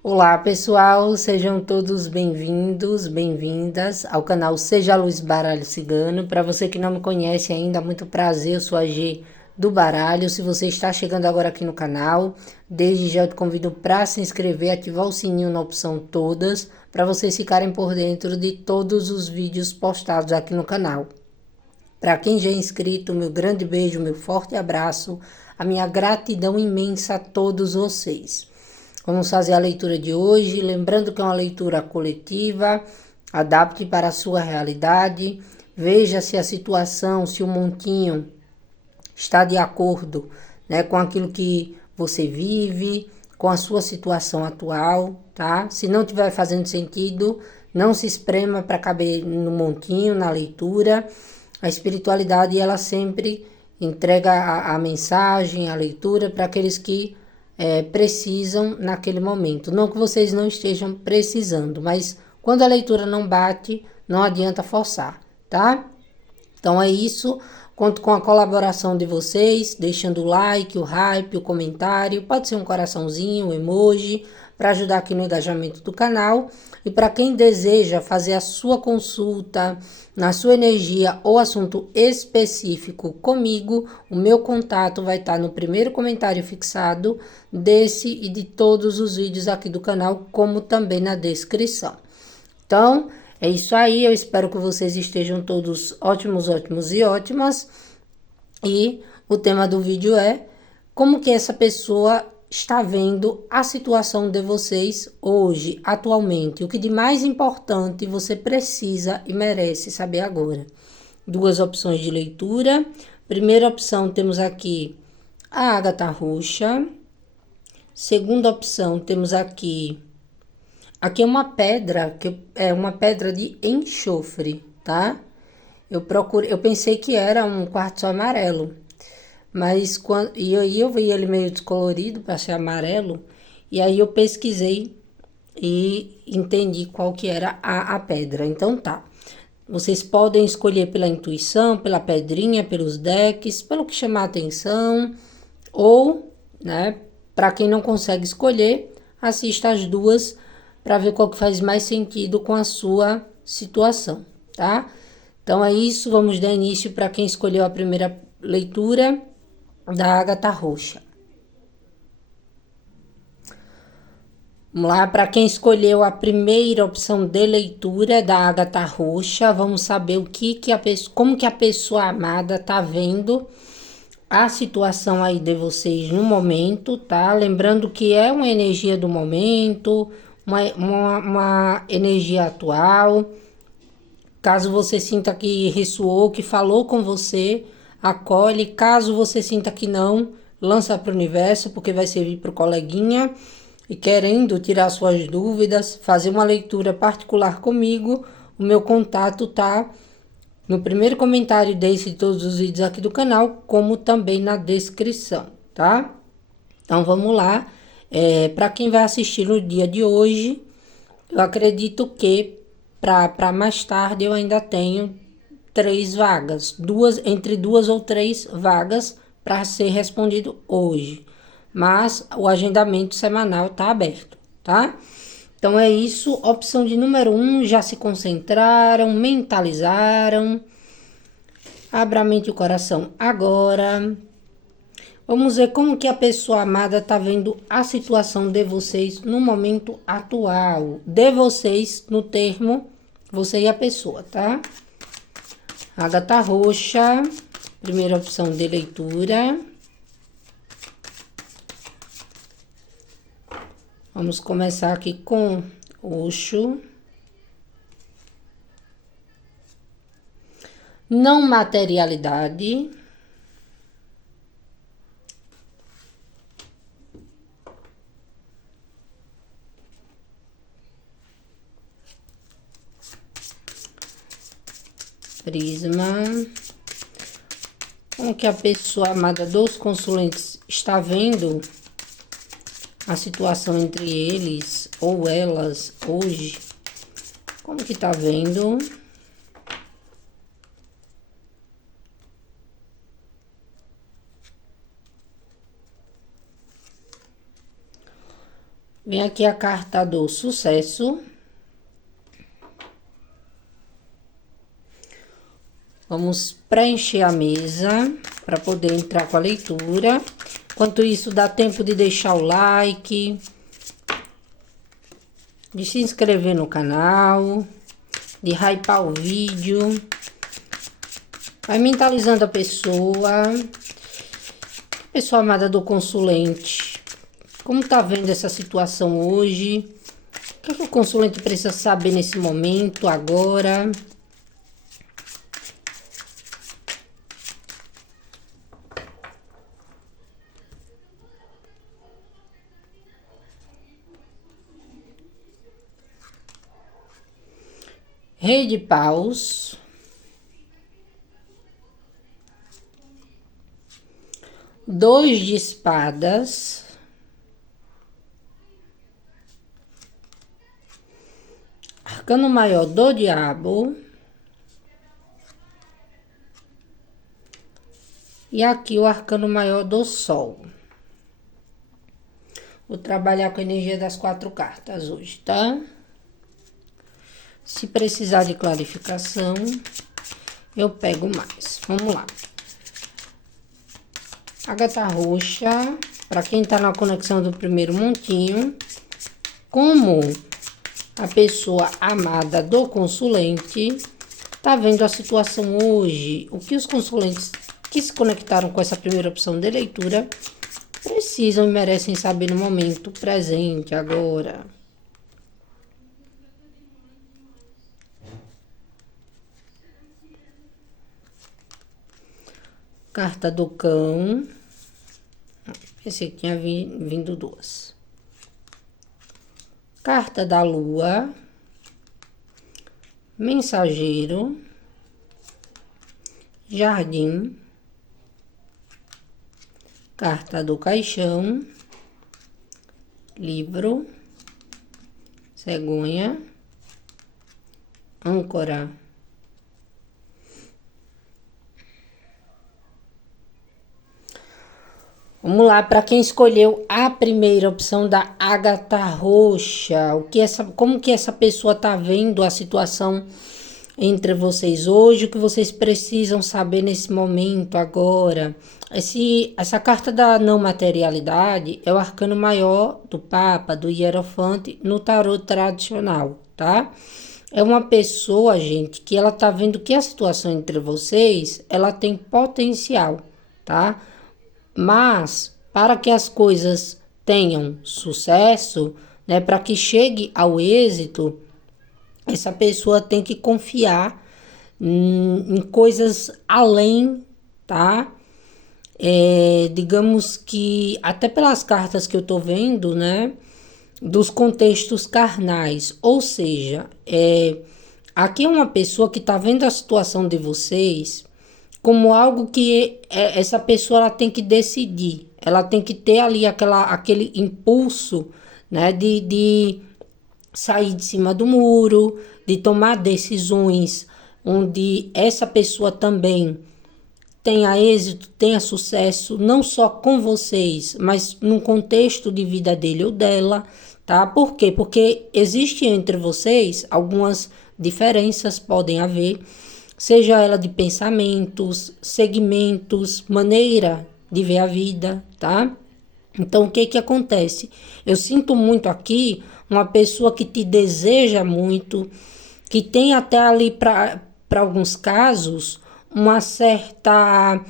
Olá pessoal, sejam todos bem-vindos, bem-vindas ao canal Seja a Luz Baralho Cigano. Para você que não me conhece ainda, muito prazer, eu sou a G do Baralho. Se você está chegando agora aqui no canal, desde já eu te convido para se inscrever, ativar o sininho na opção todas, para vocês ficarem por dentro de todos os vídeos postados aqui no canal. Para quem já é inscrito, meu grande beijo, meu forte abraço, a minha gratidão imensa a todos vocês. Vamos fazer a leitura de hoje, lembrando que é uma leitura coletiva, adapte para a sua realidade, veja se a situação, se o montinho está de acordo, né, com aquilo que você vive, com a sua situação atual, tá? Se não estiver fazendo sentido, não se esprema para caber no montinho, na leitura. A espiritualidade, ela sempre entrega a mensagem, a leitura para aqueles que precisam naquele momento. Não que vocês não estejam precisando, mas quando a leitura não bate, não adianta forçar, tá? Então é isso. Conto com a colaboração de vocês, deixando o like, o hype, o comentário. Pode ser um coraçãozinho, um emoji, para ajudar aqui no engajamento do canal. E para quem deseja fazer a sua consulta na sua energia ou assunto específico comigo, o meu contato vai estar no primeiro comentário fixado desse e de todos os vídeos aqui do canal, como também na descrição. Então, é isso aí. Eu espero que vocês estejam todos ótimos, ótimos e ótimas. E o tema do vídeo é como que essa pessoa está vendo a situação de vocês hoje, atualmente. O que de mais importante você precisa e merece saber agora. Duas opções de leitura. Primeira opção, temos aqui a ágata roxa. Segunda opção, temos aqui é uma pedra, que é uma pedra de enxofre, tá? Eu pensei que era um quartzo amarelo, mas eu vi ele meio descolorido para ser amarelo, e aí eu pesquisei e entendi qual que era a pedra. Então tá. Vocês podem escolher pela intuição, pela pedrinha, pelos decks, pelo que chamar a atenção, ou, né, para quem não consegue escolher, assista as duas para ver qual que faz mais sentido com a sua situação, tá? Então é isso, vamos dar início para quem escolheu a primeira leitura da ágata roxa. Vamos lá, para quem escolheu a primeira opção de leitura da ágata roxa, vamos saber o que a pessoa, como que a pessoa amada tá vendo a situação aí de vocês no momento, tá? Lembrando que é uma energia do momento, uma energia atual. Caso você sinta que ressoou, que falou com você, acolhe. Caso você sinta que não, lança para o universo, porque vai servir para o coleguinha. E querendo tirar suas dúvidas, fazer uma leitura particular comigo, o meu contato tá no primeiro comentário desse de todos os vídeos aqui do canal, como também na descrição, tá? Então vamos lá. Para quem vai assistir no dia de hoje, eu acredito que para mais tarde eu ainda tenho 3 vagas, entre 2 ou 3 vagas para ser respondido hoje. Mas o agendamento semanal tá aberto, tá? Então é isso. Opção de número 1, já se concentraram, mentalizaram. Abra a mente e o coração agora. Vamos ver como que a pessoa amada tá vendo a situação de vocês no momento atual. De vocês, no termo, você e a pessoa, tá? Ágata roxa, primeira opção de leitura. Vamos começar aqui com Osho. Não materialidade. Prisma. Como que a pessoa amada dos consulentes está vendo a situação entre eles ou elas hoje? Como que tá vendo? Vem aqui a carta do sucesso. Vamos preencher a mesa para poder entrar com a leitura. Enquanto isso, dá tempo de deixar o like, de se inscrever no canal, de hypar o vídeo. Vai mentalizando a pessoa amada do consulente. Como tá vendo essa situação hoje? O que é que o consulente precisa saber nesse momento, agora? Rei de paus. Dois de espadas. Arcano maior do diabo. E aqui o arcano maior do sol. Vou trabalhar com a energia das 4 cartas hoje, tá? Se precisar de clarificação, eu pego mais. Vamos lá. Ágata roxa, para quem tá na conexão do primeiro montinho, como a pessoa amada do consulente tá vendo a situação hoje, o que os consulentes que se conectaram com essa primeira opção de leitura precisam e merecem saber no momento presente, agora. Carta do cão. Esse aqui tinha vindo 2. Carta da lua. Mensageiro. Jardim. Carta do caixão. Livro. Cegonha. Âncora. Vamos lá, para quem escolheu a primeira opção da ágata roxa, como que essa pessoa tá vendo a situação entre vocês hoje, o que vocês precisam saber nesse momento agora. Essa carta da não materialidade é o arcano maior do Papa, do Hierofante, no tarô tradicional, tá? É uma pessoa, gente, que ela tá vendo que a situação entre vocês, ela tem potencial, tá? Mas, para que as coisas tenham sucesso, né, para que chegue ao êxito, essa pessoa tem que confiar em coisas além, tá? Digamos que, até pelas cartas que eu tô vendo, né, dos contextos carnais. Ou seja, aqui é uma pessoa que tá vendo a situação de vocês como algo que essa pessoa ela tem que decidir. Ela tem que ter ali aquele impulso, né, de sair de cima do muro, de tomar decisões onde essa pessoa também tenha êxito, tenha sucesso, não só com vocês, mas no contexto de vida dele ou dela, tá? Por quê? Porque existe entre vocês algumas diferenças, podem haver, seja ela de pensamentos, segmentos, maneira de ver a vida, tá? Então, o que que acontece? Eu sinto muito aqui uma pessoa que te deseja muito, que tem até ali, para alguns casos, uma certa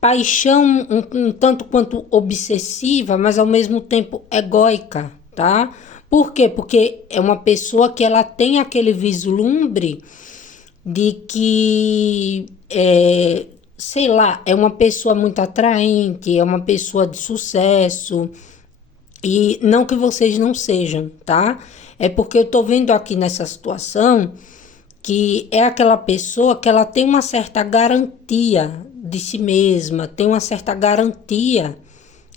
paixão um tanto quanto obsessiva, mas ao mesmo tempo egóica, tá? Por quê? Porque é uma pessoa que ela tem aquele vislumbre de que, sei lá, é uma pessoa muito atraente, é uma pessoa de sucesso, e não que vocês não sejam, tá? É porque eu tô vendo aqui nessa situação que é aquela pessoa que ela tem uma certa garantia de si mesma, tem uma certa garantia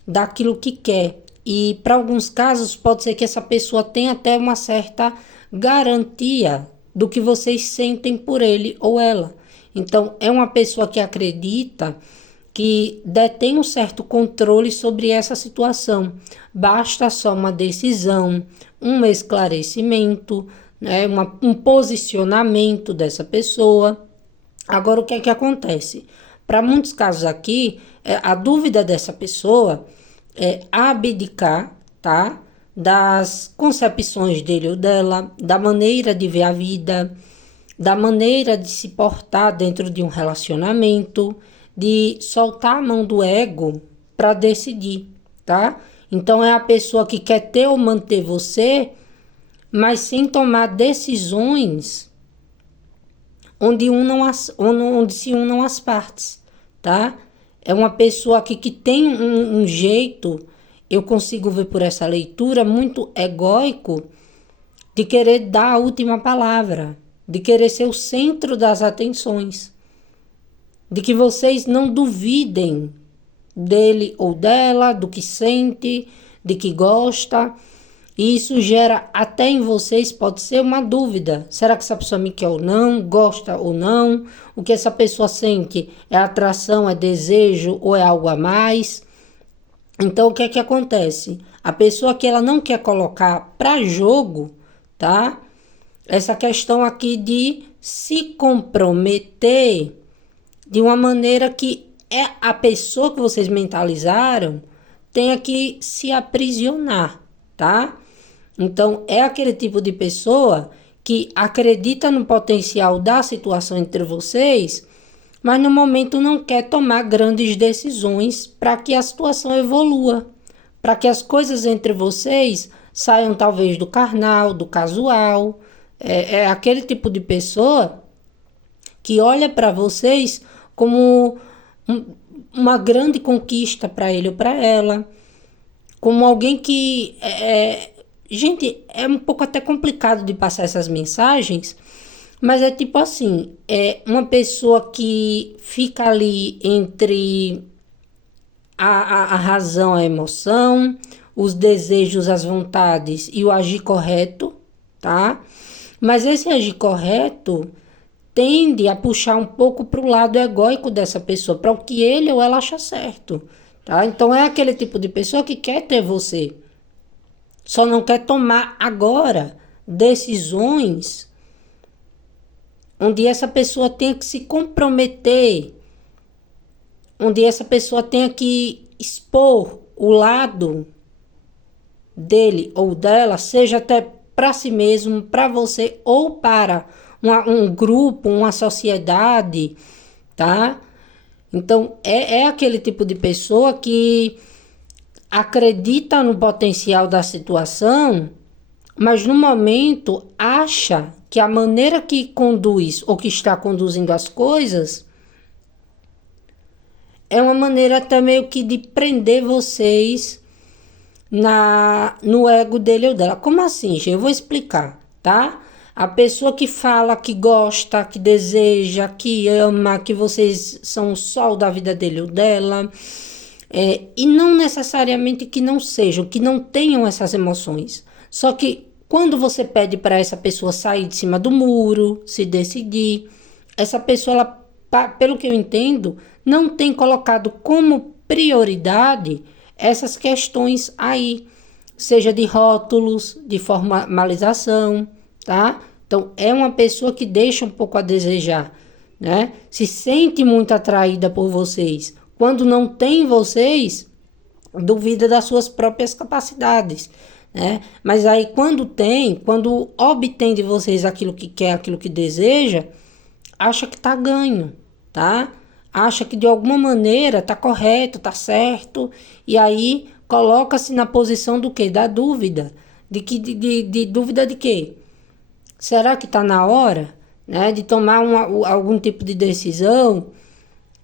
daquilo que quer. E para alguns casos pode ser que essa pessoa tenha até uma certa garantia do que vocês sentem por ele ou ela. Então, é uma pessoa que acredita que detém um certo controle sobre essa situação. Basta só uma decisão, um esclarecimento, né, um posicionamento dessa pessoa. Agora, o que é que acontece? Para muitos casos aqui, a dúvida dessa pessoa é abdicar, tá? Das concepções dele ou dela, da maneira de ver a vida, da maneira de se portar dentro de um relacionamento, de soltar a mão do ego para decidir, tá? Então é a pessoa que quer ter ou manter você, mas sem tomar decisões onde se unam as partes, tá? É uma pessoa aqui que tem um jeito, eu consigo ver por essa leitura, muito egóico, de querer dar a última palavra, de querer ser o centro das atenções, de que vocês não duvidem dele ou dela, do que sente, de que gosta. E isso gera até em vocês, pode ser uma dúvida. Será que essa pessoa me quer ou não? Gosta ou não? O que essa pessoa sente? É atração, é desejo ou é algo a mais? Então, o que é que acontece? A pessoa que ela não quer colocar para jogo, tá? Essa questão aqui de se comprometer de uma maneira que a pessoa que vocês mentalizaram tenha que se aprisionar, tá? Então, é aquele tipo de pessoa que acredita no potencial da situação entre vocês, mas no momento não quer tomar grandes decisões para que a situação evolua, para que as coisas entre vocês saiam talvez do carnal, do casual. É aquele tipo de pessoa que olha para vocês como uma grande conquista para ele ou para ela, como alguém que gente, é um pouco até complicado de passar essas mensagens, mas é tipo assim, é uma pessoa que fica ali entre a razão, a emoção, os desejos, as vontades e o agir correto, tá? Mas esse agir correto tende a puxar um pouco para o lado egóico dessa pessoa, para o que ele ou ela acha certo, tá? Então é aquele tipo de pessoa que quer ter você, só não quer tomar agora decisões onde essa pessoa tenha que se comprometer, onde essa pessoa tenha que expor o lado dele ou dela, seja até para si mesmo, para você ou para um grupo, uma sociedade, tá? Então, é aquele tipo de pessoa que acredita no potencial da situação, mas no momento acha que a maneira que conduz ou que está conduzindo as coisas é uma maneira até meio que de prender vocês no ego dele ou dela. Como assim, gente? Eu vou explicar, tá? A pessoa que fala que gosta, que deseja, que ama, que vocês são o sol da vida dele ou dela, e não necessariamente que não sejam, que não tenham essas emoções. Só que quando você pede para essa pessoa sair de cima do muro, se decidir, essa pessoa, ela, pelo que eu entendo, não tem colocado como prioridade essas questões aí, seja de rótulos, de formalização, tá? Então, é uma pessoa que deixa um pouco a desejar, né? Se sente muito atraída por vocês. Quando não tem vocês, duvida das suas próprias capacidades, né? Mas aí, quando obtém de vocês aquilo que quer, aquilo que deseja, acha que tá ganho, tá? Acha que de alguma maneira tá correto, tá certo, e aí coloca-se na posição do quê? Da dúvida. De dúvida de quê? Será que tá na hora, né, de tomar algum tipo de decisão?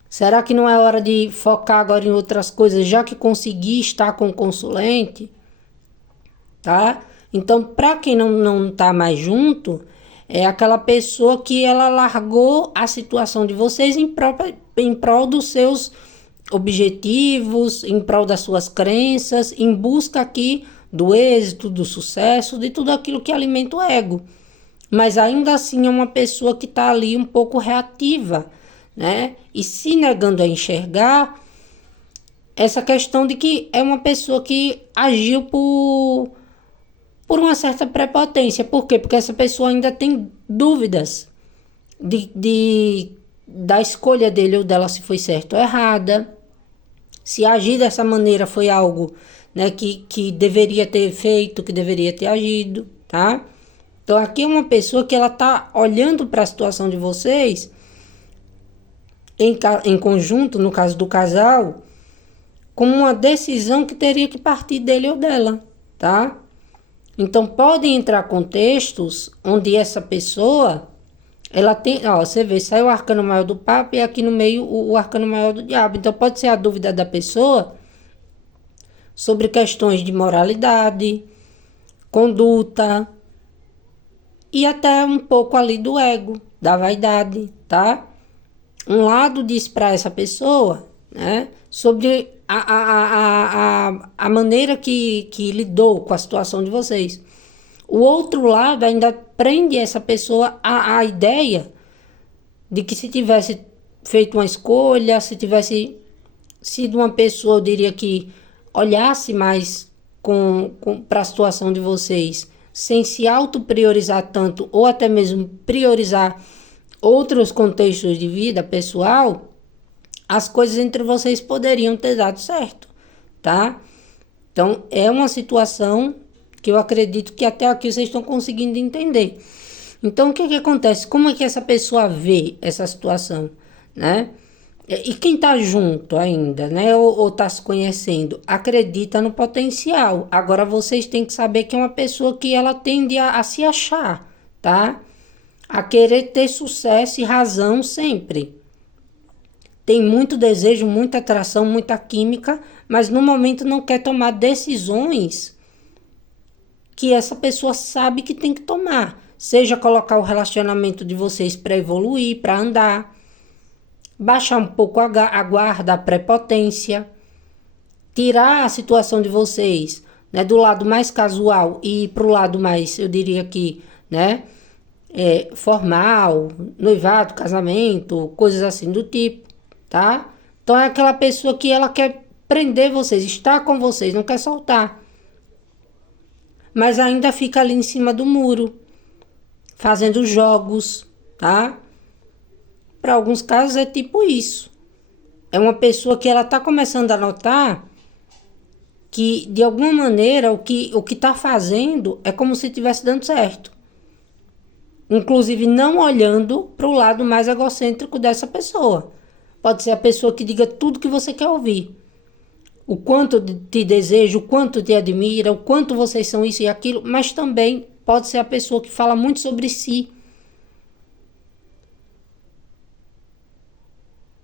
Será que não é hora de focar agora em outras coisas, já que consegui estar com o consulente? Tá? Então, para quem não tá mais junto, é aquela pessoa que ela largou a situação de vocês em prol dos seus objetivos, em prol das suas crenças, em busca aqui do êxito, do sucesso, de tudo aquilo que alimenta o ego. Mas ainda assim é uma pessoa que está ali um pouco reativa, né? E se negando a enxergar essa questão de que é uma pessoa que agiu por uma certa prepotência. Por quê? Porque essa pessoa ainda tem dúvidas da escolha dele ou dela, se foi certo ou errada. Se agir dessa maneira foi algo, né, que deveria ter feito, que deveria ter agido, tá? Então aqui é uma pessoa que ela tá olhando para a situação de vocês em conjunto, no caso do casal, como uma decisão que teria que partir dele ou dela, tá? Então podem entrar contextos onde essa pessoa, ela tem, ó, você vê, saiu o arcano maior do Papa e aqui no meio o arcano maior do Diabo. Então pode ser a dúvida da pessoa sobre questões de moralidade, conduta e até um pouco ali do ego, da vaidade, tá? Um lado diz para essa pessoa, né, sobre a maneira que lidou com a situação de vocês. O outro lado ainda prende essa pessoa à ideia de que se tivesse feito uma escolha, se tivesse sido uma pessoa, eu diria que olhasse mais para a situação de vocês, sem se auto-priorizar tanto, ou até mesmo priorizar outros contextos de vida pessoal, as coisas entre vocês poderiam ter dado certo, tá? Então, é uma situação que eu acredito que até aqui vocês estão conseguindo entender. Então, o que que acontece? Como é que essa pessoa vê essa situação, né? E quem tá junto ainda, né? Ou tá se conhecendo, acredita no potencial. Agora, vocês têm que saber que é uma pessoa que ela tende a se achar, tá? A querer ter sucesso e razão sempre. Tem muito desejo, muita atração, muita química, mas no momento não quer tomar decisões que essa pessoa sabe que tem que tomar. Seja colocar o relacionamento de vocês para evoluir, para andar, baixar um pouco a guarda, a prepotência, tirar a situação de vocês, né, do lado mais casual e ir para o lado mais, eu diria que, né, formal, noivado, casamento, coisas assim do tipo, tá? Então é aquela pessoa que ela quer prender vocês, estar com vocês, não quer soltar. Mas ainda fica ali em cima do muro, fazendo jogos, tá? Para alguns casos é tipo isso. É uma pessoa que ela tá começando a notar que, de alguma maneira, o que tá fazendo é como se estivesse dando certo. Inclusive não olhando para o lado mais egocêntrico dessa pessoa. Pode ser a pessoa que diga tudo que você quer ouvir. O quanto te deseja, o quanto te admira, o quanto vocês são isso e aquilo, mas também pode ser a pessoa que fala muito sobre si,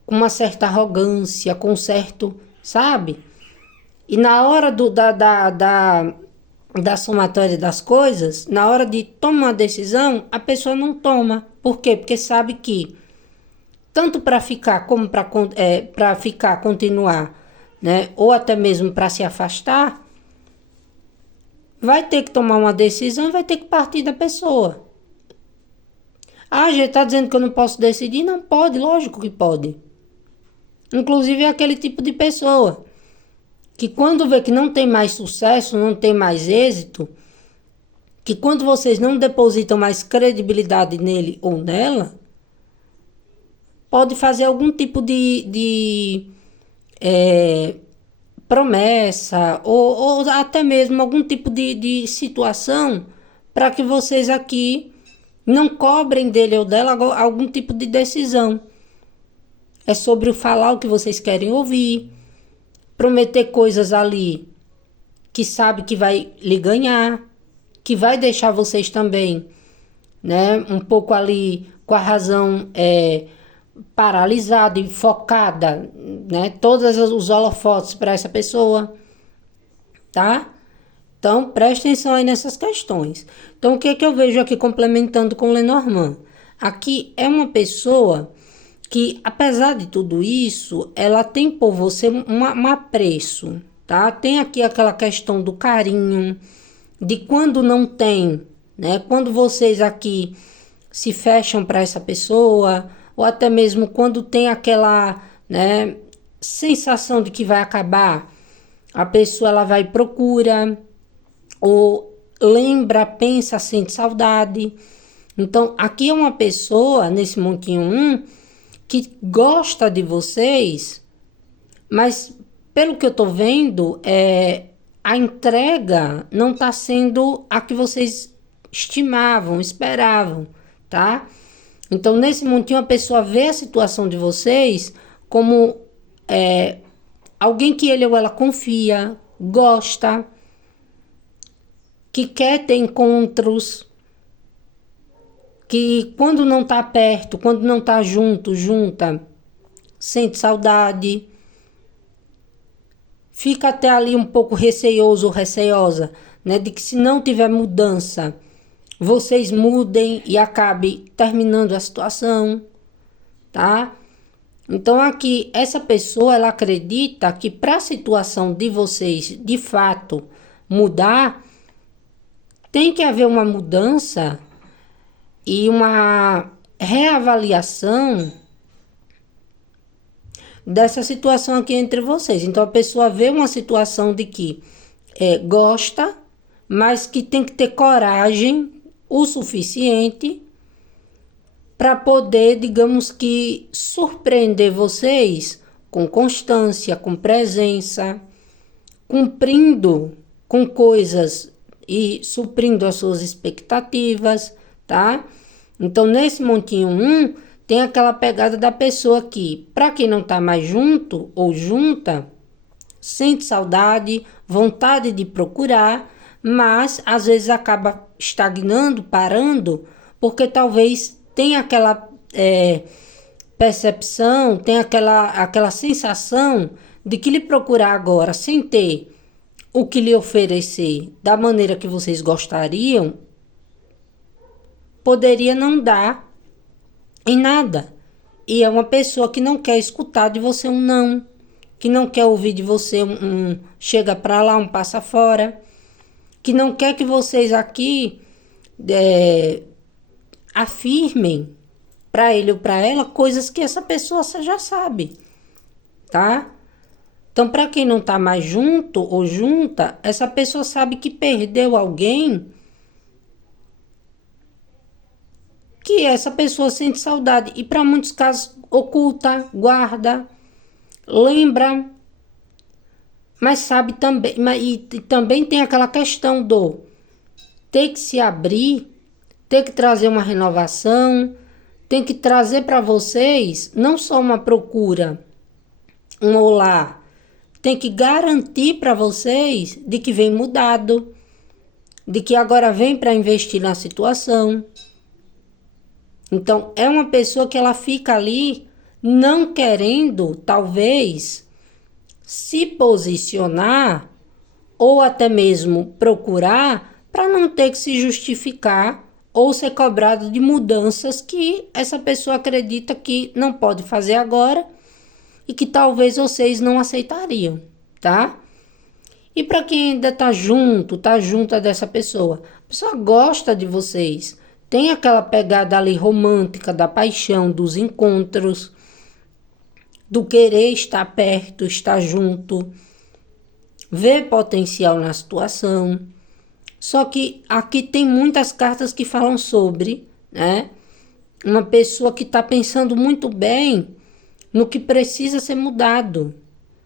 com uma certa arrogância, com certo, sabe? E na hora da somatória das coisas, na hora de tomar uma decisão, a pessoa não toma. Por quê? Porque sabe que, tanto para ficar como para ficar, continuar, né? Ou até mesmo para se afastar, vai ter que tomar uma decisão e vai ter que partir da pessoa. Ah, a gente tá dizendo que eu não posso decidir? Não pode, lógico que pode. Inclusive é aquele tipo de pessoa que quando vê que não tem mais sucesso, não tem mais êxito, que quando vocês não depositam mais credibilidade nele ou nela, pode fazer algum tipo de promessa ou até mesmo algum tipo de situação para que vocês aqui não cobrem dele ou dela algum tipo de decisão. É sobre falar o que vocês querem ouvir, prometer coisas ali que sabe que vai lhe ganhar, que vai deixar vocês também, né, um pouco ali com a razão paralisada e focada, né, todos os holofotes para essa pessoa, tá? Então, preste atenção aí nessas questões. Então, o que é que eu vejo aqui complementando com Lenormand? Aqui é uma pessoa que, apesar de tudo isso, ela tem por você um apreço, tá? Tem aqui aquela questão do carinho, de quando não tem, né? Quando vocês aqui se fecham para essa pessoa, ou até mesmo quando tem aquela, né, sensação de que vai acabar, a pessoa ela vai e procura, ou lembra, pensa, sente saudade. Então, aqui é uma pessoa, nesse montinho 1, que gosta de vocês, mas pelo que eu tô vendo, a entrega não tá sendo a que vocês estimavam, esperavam, tá? Então, nesse montinho, a pessoa vê a situação de vocês como alguém que ele ou ela confia, gosta, que quer ter encontros, que quando não tá perto, quando não tá junto, junta, sente saudade, fica até ali um pouco receoso ou receosa, né, de que se não tiver mudança, vocês mudem e acabe terminando a situação, tá? Então aqui essa pessoa ela acredita que para a situação de vocês de fato mudar, tem que haver uma mudança e uma reavaliação dessa situação aqui entre vocês. Então a pessoa vê uma situação de que gosta, mas que tem que ter coragem o suficiente para poder, digamos que, surpreender vocês com constância, com presença, cumprindo com coisas e suprindo as suas expectativas, tá? Então, nesse montinho 1, tem aquela pegada da pessoa que, para quem não tá mais junto ou junta, sente saudade, vontade de procurar, mas às vezes acaba estagnando, parando, porque talvez tenha aquela percepção, tem aquela sensação de que lhe procurar agora sem ter o que lhe oferecer da maneira que vocês gostariam, poderia não dar em nada. E é uma pessoa que não quer escutar de você um não, que não quer ouvir de você um chega pra lá, um passa fora, que não quer que vocês aqui afirmem para ele ou para ela coisas que essa pessoa já sabe, tá? Então, para quem não tá mais junto ou junta, essa pessoa sabe que perdeu alguém, que essa pessoa sente saudade e para muitos casos oculta, guarda, lembra, mas sabe também, e também tem aquela questão do ter que se abrir, ter que trazer uma renovação, tem que trazer para vocês não só uma procura, um olá, tem que garantir para vocês de que vem mudado, de que agora vem para investir na situação. Então, é uma pessoa que ela fica ali não querendo, talvez, se posicionar ou até mesmo procurar para não ter que se justificar ou ser cobrado de mudanças que essa pessoa acredita que não pode fazer agora e que talvez vocês não aceitariam, tá? E para quem ainda tá junta dessa pessoa, a pessoa gosta de vocês, tem aquela pegada ali romântica da paixão, dos encontros, do querer estar perto, estar junto, ver potencial na situação. Só que aqui tem muitas cartas que falam sobre, né? Uma pessoa que está pensando muito bem no que precisa ser mudado,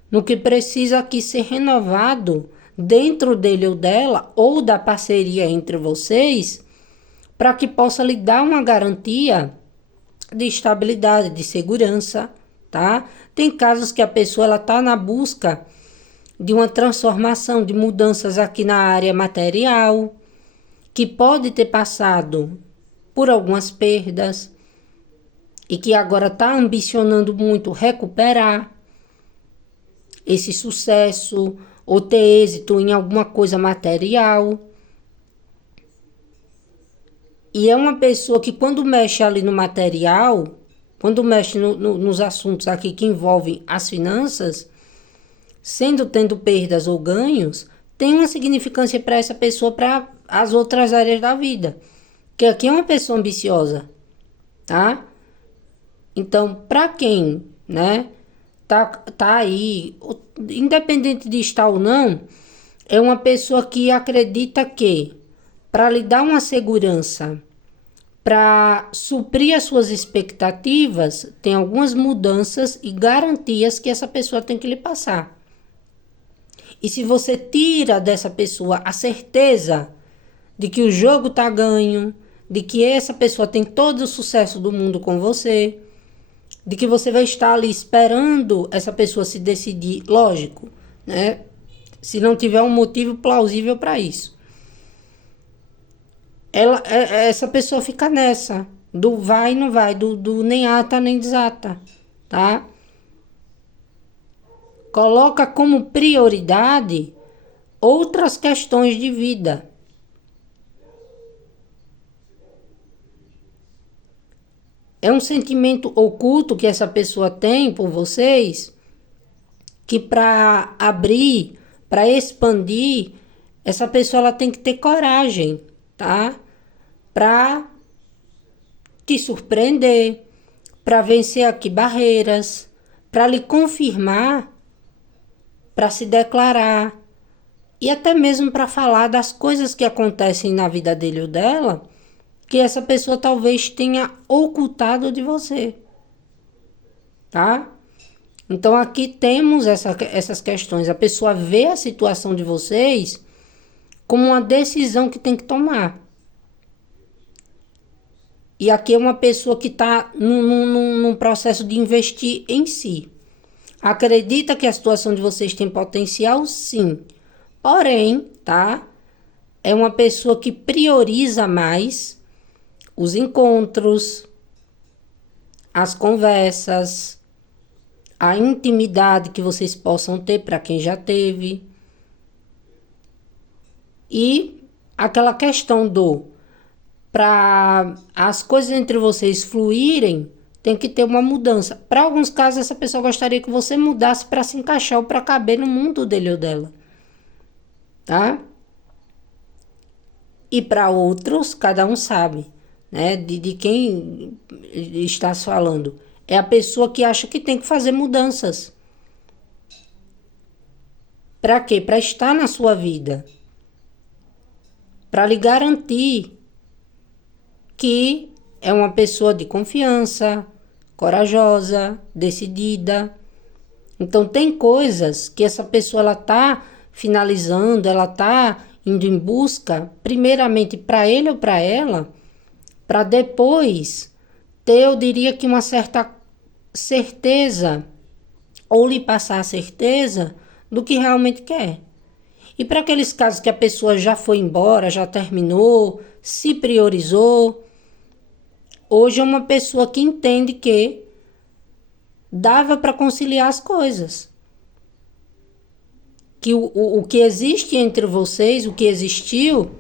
no que precisa aqui ser renovado dentro dele ou dela, ou da parceria entre vocês, para que possa lhe dar uma garantia de estabilidade, de segurança, tá? Tem casos que a pessoa ela tá na busca de uma transformação, de mudanças aqui na área material, que pode ter passado por algumas perdas e que agora está ambicionando muito recuperar esse sucesso ou ter êxito em alguma coisa material. E é uma pessoa que quando mexe ali no material, quando mexe nos assuntos aqui que envolvem as finanças, tendo perdas ou ganhos, tem uma significância para essa pessoa para as outras áreas da vida. Que aqui é uma pessoa ambiciosa, tá? Então, para quem, né, tá aí, independente de estar ou não, é uma pessoa que acredita que para lhe dar uma segurança, para suprir as suas expectativas, tem algumas mudanças e garantias que essa pessoa tem que lhe passar. E se você tira dessa pessoa a certeza de que o jogo tá ganho, de que essa pessoa tem todo o sucesso do mundo com você, de que você vai estar ali esperando essa pessoa se decidir, lógico, né? Se não tiver um motivo plausível para isso. Essa pessoa fica nessa, do vai e não vai, do nem ata nem desata, tá? Coloca como prioridade outras questões de vida. É um sentimento oculto que essa pessoa tem por vocês, que para abrir, para expandir, essa pessoa ela tem que ter coragem, tá? Para te surpreender, para vencer aqui barreiras, para lhe confirmar, para se declarar e até mesmo para falar das coisas que acontecem na vida dele ou dela, que essa pessoa talvez tenha ocultado de você, tá? Então aqui temos essas questões. A pessoa vê a situação de vocês como uma decisão que tem que tomar. E aqui é uma pessoa que está num processo de investir em si. Acredita que a situação de vocês tem potencial? Sim. Porém, tá? É uma pessoa que prioriza mais os encontros, as conversas, a intimidade que vocês possam ter para quem já teve. E aquela questão para as coisas entre vocês fluírem, tem que ter uma mudança. Para alguns casos, essa pessoa gostaria que você mudasse para se encaixar ou para caber no mundo dele ou dela. Tá? E para outros, cada um sabe, né? De quem está falando. É a pessoa que acha que tem que fazer mudanças. Para quê? Para estar na sua vida. Para lhe garantir que é uma pessoa de confiança, corajosa, decidida. Então tem coisas que essa pessoa ela tá finalizando, ela tá indo em busca, primeiramente para ele ou para ela, para depois ter, eu diria que uma certa certeza, ou lhe passar a certeza do que realmente quer. E para aqueles casos que a pessoa já foi embora, já terminou, se priorizou, hoje é uma pessoa que entende que dava para conciliar as coisas. Que o que existe entre vocês, o que existiu,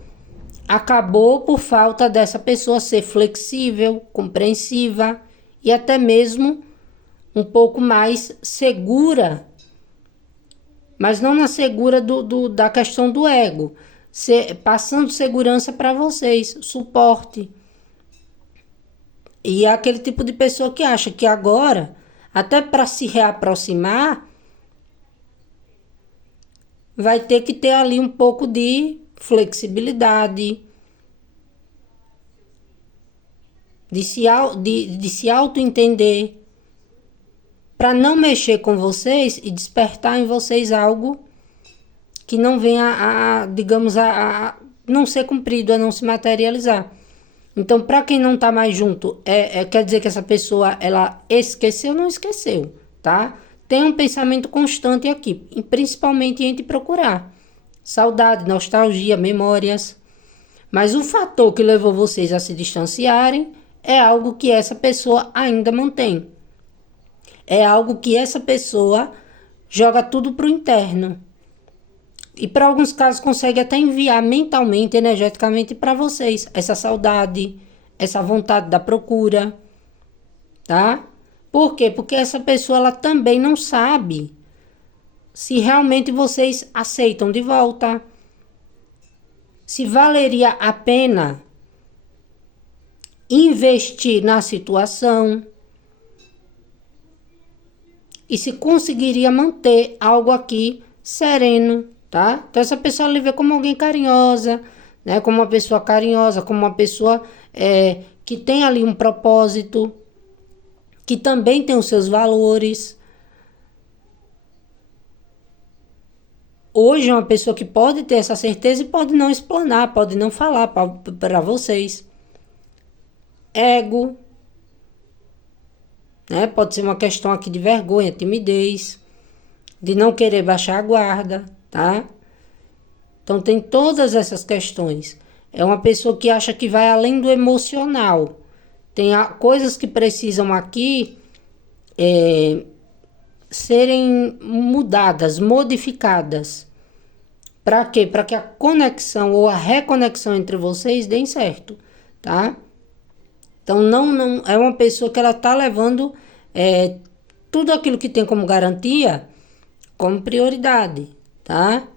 acabou por falta dessa pessoa ser flexível, compreensiva e até mesmo um pouco mais segura. Mas não na segura da questão do ego. Passando segurança para vocês, suporte. E é aquele tipo de pessoa que acha que agora, até para se reaproximar, vai ter que ter ali um pouco de flexibilidade, de se auto-entender, para não mexer com vocês e despertar em vocês algo que não venha digamos, a não ser cumprido, a não se materializar. Então, para quem não tá mais junto, quer dizer que essa pessoa, ela esqueceu, não esqueceu, tá? Tem um pensamento constante aqui, principalmente em te procurar. Saudade, nostalgia, memórias. Mas o fator que levou vocês a se distanciarem é algo que essa pessoa ainda mantém. É algo que essa pessoa joga tudo pro interno. E para alguns casos consegue até enviar mentalmente, energeticamente para vocês essa saudade, essa vontade da procura, tá? Por quê? Porque essa pessoa ela também não sabe se realmente vocês aceitam de volta, se valeria a pena investir na situação. e se conseguiria manter algo aqui sereno, tá? Então essa pessoa lhe vê como alguém carinhosa, né? Como uma pessoa carinhosa, como uma pessoa que tem ali um propósito, que também tem os seus valores. Hoje é uma pessoa que pode ter essa certeza e pode não explanar, pode não falar para vocês. Ego, né? Pode ser uma questão aqui de vergonha, timidez, de não querer baixar a guarda, tá? Então tem todas essas questões. É uma pessoa que acha que vai além do emocional. Tem coisas que precisam aqui serem mudadas, modificadas. Para quê? Para que a conexão ou a reconexão entre vocês dê certo, tá? Então não é uma pessoa que ela tá levando tudo aquilo que tem como garantia como prioridade, tá?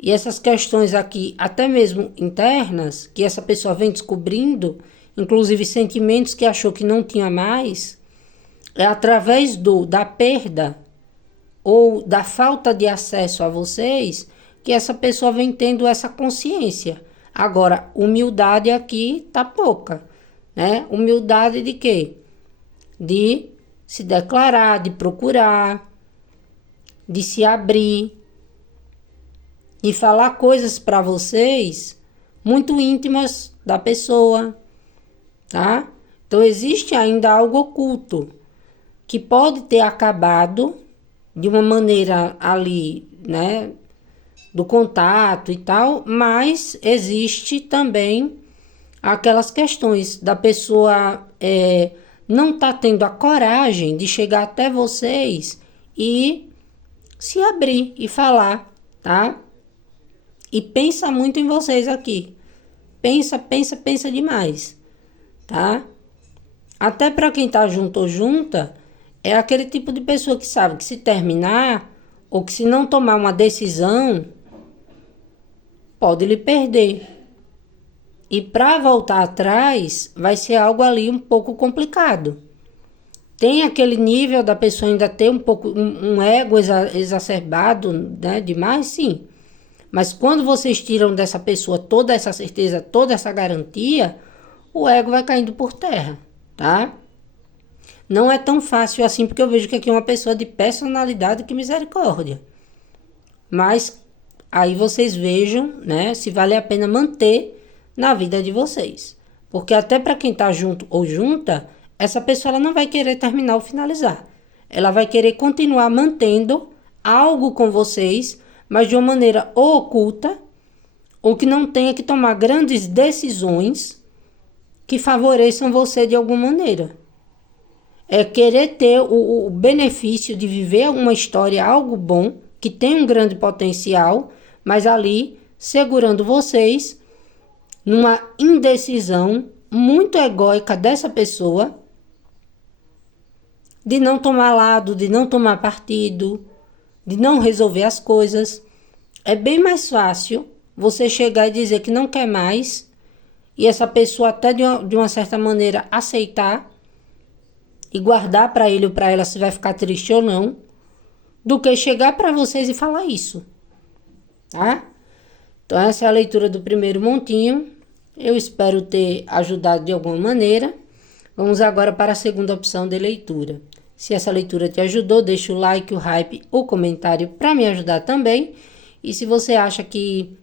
E essas questões aqui, até mesmo internas, que essa pessoa vem descobrindo, inclusive sentimentos que achou que não tinha mais, é através da perda ou da falta de acesso a vocês que essa pessoa vem tendo essa consciência. Agora, humildade aqui tá pouca, né? Humildade de quê? De se declarar, de procurar, de se abrir, de falar coisas para vocês muito íntimas da pessoa, tá? Então existe ainda algo oculto que pode ter acabado de uma maneira ali, né, do contato e tal, mas existe também aquelas questões da pessoa não tá tendo a coragem de chegar até vocês e se abrir e falar, tá? E pensa muito em vocês aqui. Pensa demais, tá? Até para quem tá junto ou junta, é aquele tipo de pessoa que sabe que se terminar ou que se não tomar uma decisão, pode lhe perder. E para voltar atrás, vai ser algo ali um pouco complicado. Tem aquele nível da pessoa ainda ter um pouco, um ego exacerbado, né, demais, sim. Mas quando vocês tiram dessa pessoa toda essa certeza, toda essa garantia, o ego vai caindo por terra, tá? Não é tão fácil assim, porque eu vejo que aqui é uma pessoa de personalidade, que misericórdia. Mas aí vocês vejam, né, se vale a pena manter na vida de vocês. Porque até para quem tá junto ou junta, essa pessoa ela não vai querer terminar ou finalizar. Ela vai querer continuar mantendo algo com vocês, mas de uma maneira ou oculta, ou que não tenha que tomar grandes decisões que favoreçam você de alguma maneira. É querer ter o benefício de viver uma história, algo bom, que tem um grande potencial, mas ali segurando vocês numa indecisão muito egóica dessa pessoa, de não tomar lado, de não tomar partido, de não resolver as coisas. É bem mais fácil você chegar e dizer que não quer mais, e essa pessoa até de uma certa maneira aceitar e guardar para ele ou para ela se vai ficar triste ou não, do que chegar para vocês e falar isso, tá? Então essa é a leitura do primeiro montinho. Eu espero ter ajudado de alguma maneira. Vamos agora para a segunda opção de leitura. Se essa leitura te ajudou, deixa o like, o hype, o comentário para me ajudar também. E se você acha que,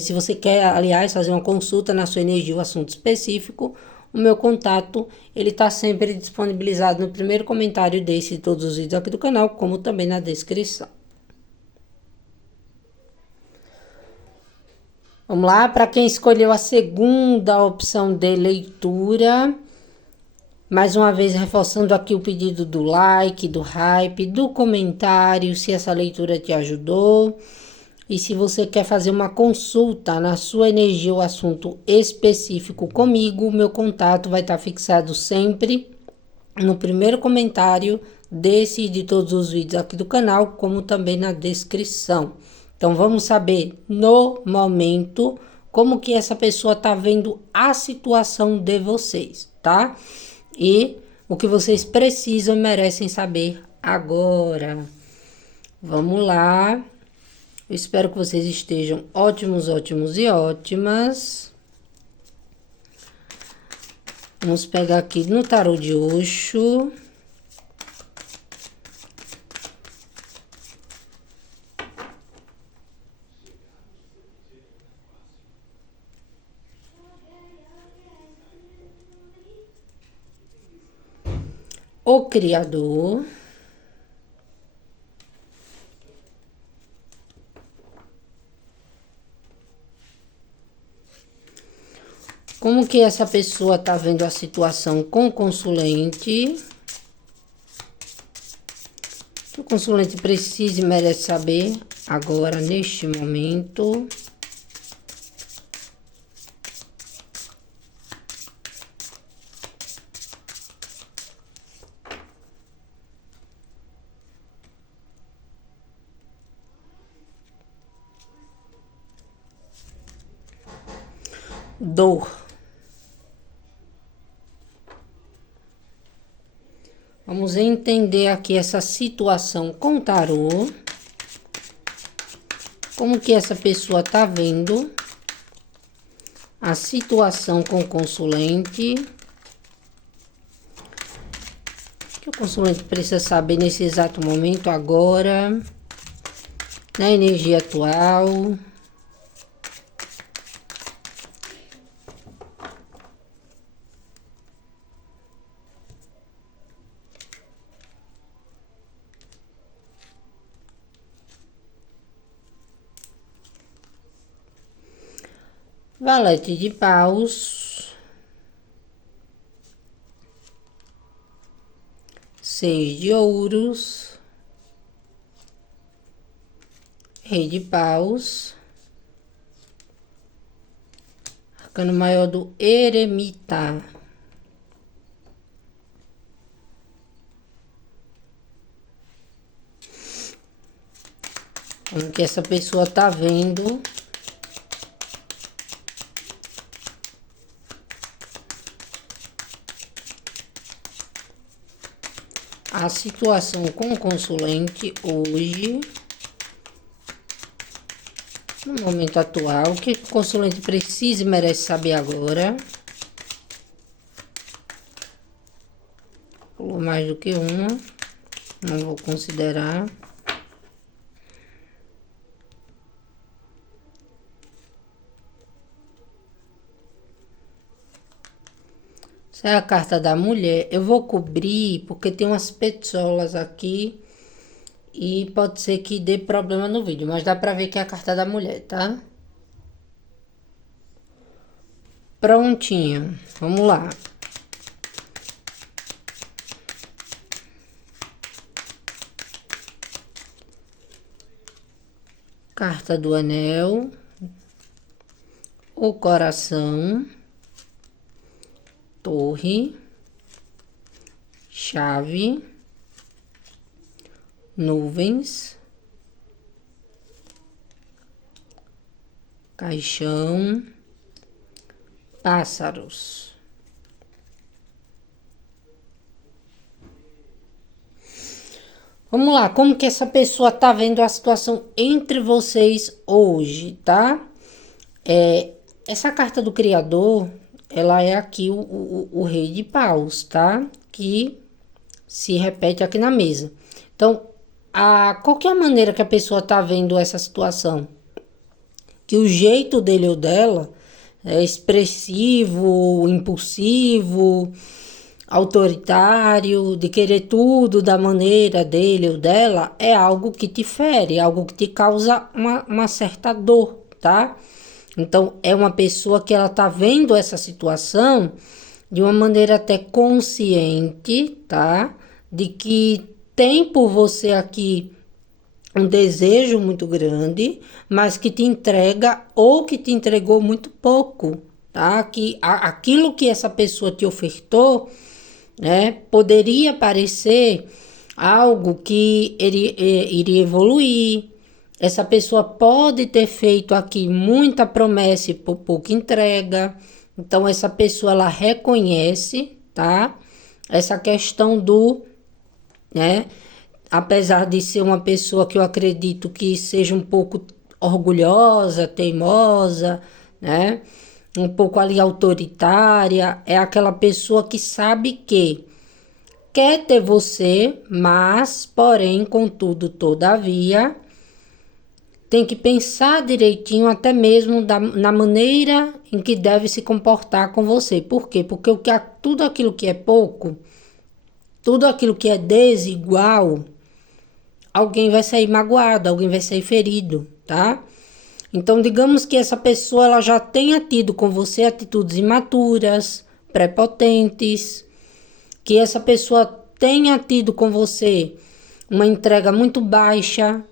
se você quer, aliás, fazer uma consulta na sua energia, um assunto específico, o meu contato, ele está sempre disponibilizado no primeiro comentário desse e todos os vídeos aqui do canal, como também na descrição. Vamos lá, para quem escolheu a segunda opção de leitura, mais uma vez reforçando aqui o pedido do like, do hype, do comentário, se essa leitura te ajudou. E se você quer fazer uma consulta na sua energia ou assunto específico comigo, meu contato vai estar fixado sempre no primeiro comentário desse e de todos os vídeos aqui do canal, como também na descrição. Então vamos saber no momento como que essa pessoa tá vendo a situação de vocês, tá? E o que vocês precisam e merecem saber agora. Vamos lá. Eu espero que vocês estejam ótimos, ótimos e ótimas. Vamos pegar aqui no tarô de Osho. O Criador. Como que essa pessoa tá vendo a situação com o consulente? O consulente precisa e merece saber agora, neste momento. Dor. Vamos entender aqui essa situação com o tarô. Como que essa pessoa tá vendo a situação com o consulente. O que o consulente precisa saber nesse exato momento, agora, na energia atual. Valete de paus, 6 de ouros, rei de paus, arcano maior do eremita. Como que essa pessoa tá vendo a situação com o consulente hoje, no momento atual? O que o consulente precisa e merece saber agora? Pulou mais do que uma, não vou considerar. Essa é a carta da mulher. Eu vou cobrir porque tem umas petsolas aqui e pode ser que dê problema no vídeo, mas dá pra ver que é a carta da mulher, tá? Prontinho, vamos lá. Carta do anel, o coração, torre, chave, nuvens, caixão, pássaros. Vamos lá, como que essa pessoa tá vendo a situação entre vocês hoje, tá? Essa carta do Criador, ela é aqui o rei de paus, tá? Que se repete aqui na mesa. Então, qual que é a maneira que a pessoa tá vendo essa situação? Que o jeito dele ou dela é expressivo, impulsivo, autoritário, de querer tudo da maneira dele ou dela, é algo que te fere, algo que te causa uma certa dor, tá? Então, é uma pessoa que ela tá vendo essa situação de uma maneira até consciente, tá? De que tem por você aqui um desejo muito grande, mas que te entrega ou que te entregou muito pouco, tá? Que aquilo que essa pessoa te ofertou, né, poderia parecer algo que iria evoluir. Essa pessoa pode ter feito aqui muita promessa e por pouca entrega. Então, essa pessoa, ela reconhece, tá? Essa questão do, né, apesar de ser uma pessoa que eu acredito que seja um pouco orgulhosa, teimosa, né? Um pouco ali autoritária, é aquela pessoa que sabe que quer ter você, mas, porém, contudo, todavia, tem que pensar direitinho até mesmo na maneira em que deve se comportar com você. Por quê? Porque tudo aquilo que é pouco, tudo aquilo que é desigual, alguém vai sair magoado, alguém vai sair ferido, tá? Então, digamos que essa pessoa ela já tenha tido com você atitudes imaturas, prepotentes, que essa pessoa tenha tido com você uma entrega muito baixa,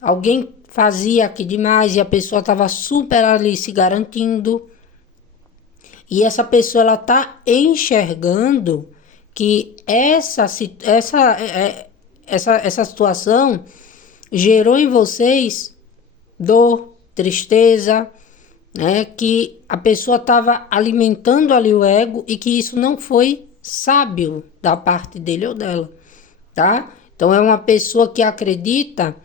alguém fazia aqui demais e a pessoa estava super ali se garantindo. E essa pessoa ela tá enxergando que essa situação gerou em vocês dor, tristeza, né? Que a pessoa estava alimentando ali o ego e que isso não foi sábio da parte dele ou dela, tá? Então é uma pessoa que acredita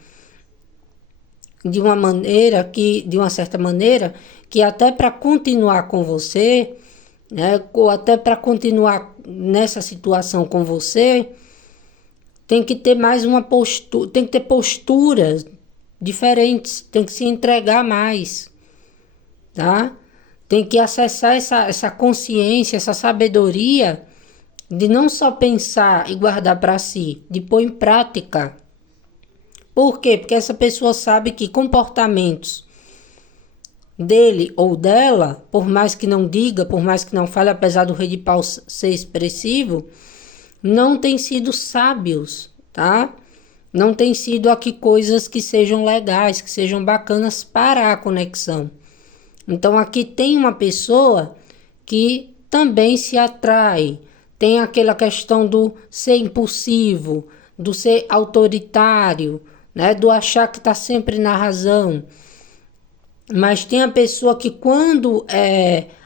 de uma certa maneira, que até para continuar com você, né, ou até para continuar nessa situação com você, tem que ter mais uma postura, tem que ter posturas diferentes, tem que se entregar mais, tá? Tem que acessar essa consciência, essa sabedoria de não só pensar e guardar para si, de pôr em prática. Por quê? Porque essa pessoa sabe que comportamentos dele ou dela, por mais que não diga, por mais que não fale, apesar do rei de paus ser expressivo, não tem sido sábios, tá? Não tem sido aqui coisas que sejam legais, que sejam bacanas para a conexão. Então aqui tem uma pessoa que também se atrai, tem aquela questão do ser impulsivo, do ser autoritário, né? Do achar que está sempre na razão. Mas tem a pessoa que quando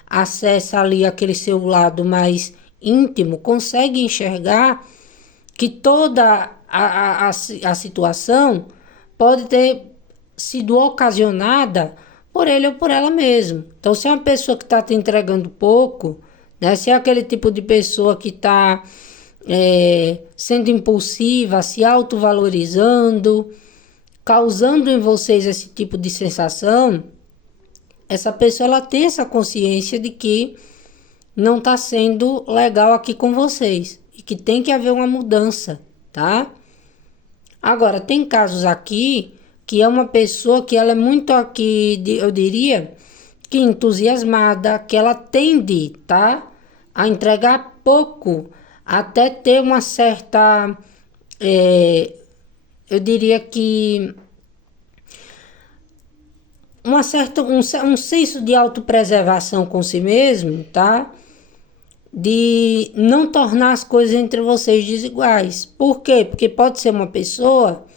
acessa ali aquele seu lado mais íntimo, consegue enxergar que toda a situação pode ter sido ocasionada por ele ou por ela mesma. Então, se é uma pessoa que está te entregando pouco, né? Se é aquele tipo de pessoa que está sendo impulsiva, se autovalorizando, causando em vocês esse tipo de sensação, essa pessoa ela tem essa consciência de que não está sendo legal aqui com vocês e que tem que haver uma mudança, tá? Agora, tem casos aqui que é uma pessoa que ela é muito aqui, eu diria, que entusiasmada, que ela tende, tá? A entregar pouco, até ter uma certa, eu diria que um senso de autopreservação com si mesmo, tá? De não tornar as coisas entre vocês desiguais. Por quê? Porque pode ser uma pessoa